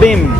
bim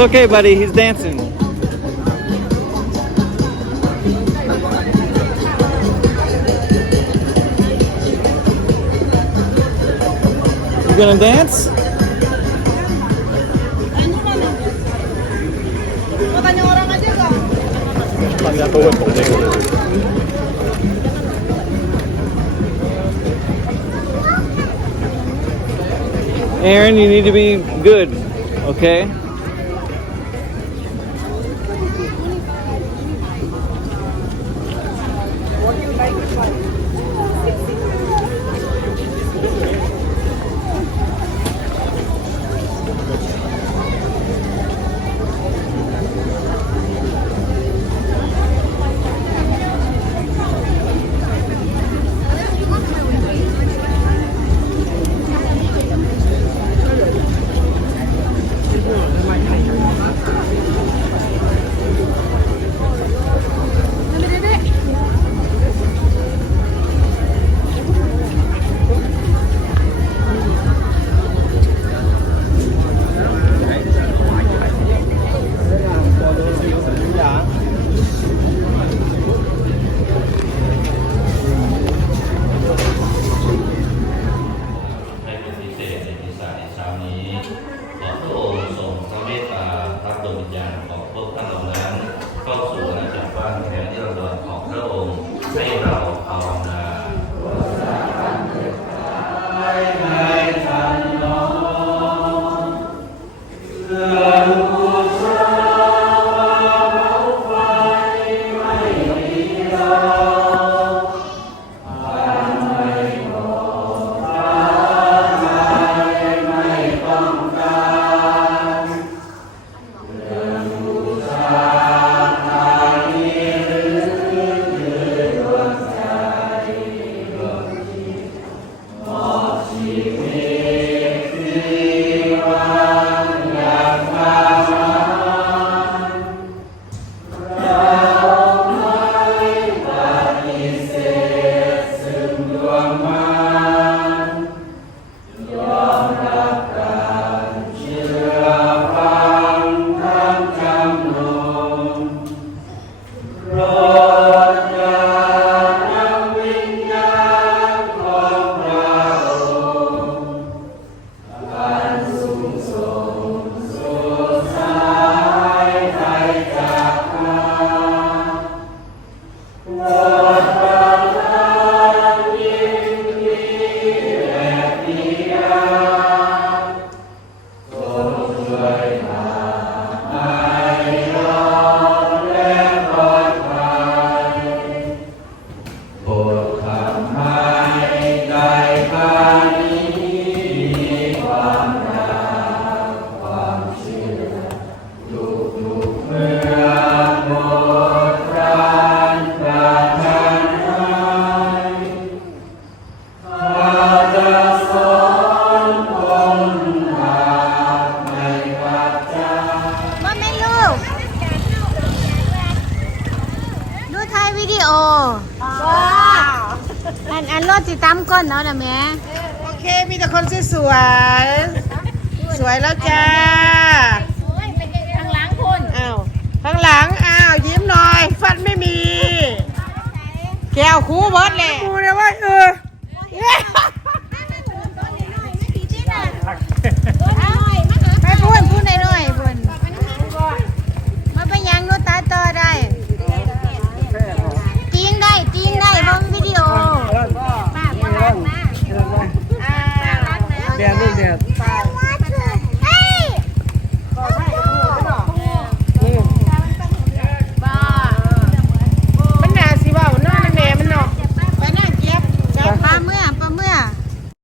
okay, buddy. He's dancing. You gonna dance? Aaron, you need to be good, okay? ี้ขอพระองค์ทรงพระเมตตารับดวงวิญญาณของพวกท่านเหล่านั้นเข้าสู่อาณาจักรบ้านแถ่นิรันของพระองค์ให้เราภาวนา a m e วิดีโอว้าวอันอันรถจิตั้มก้นเนาะนะแม่โอเค มีแต่คนสวย สวยแล้วจ้าข้างหลังคนอ้าวข้างหลัง อ้าว ยิ้มหน่อย ฟันไม่มี แก้วคูเบิร์ดเลยคูเลยว่าเออ练练。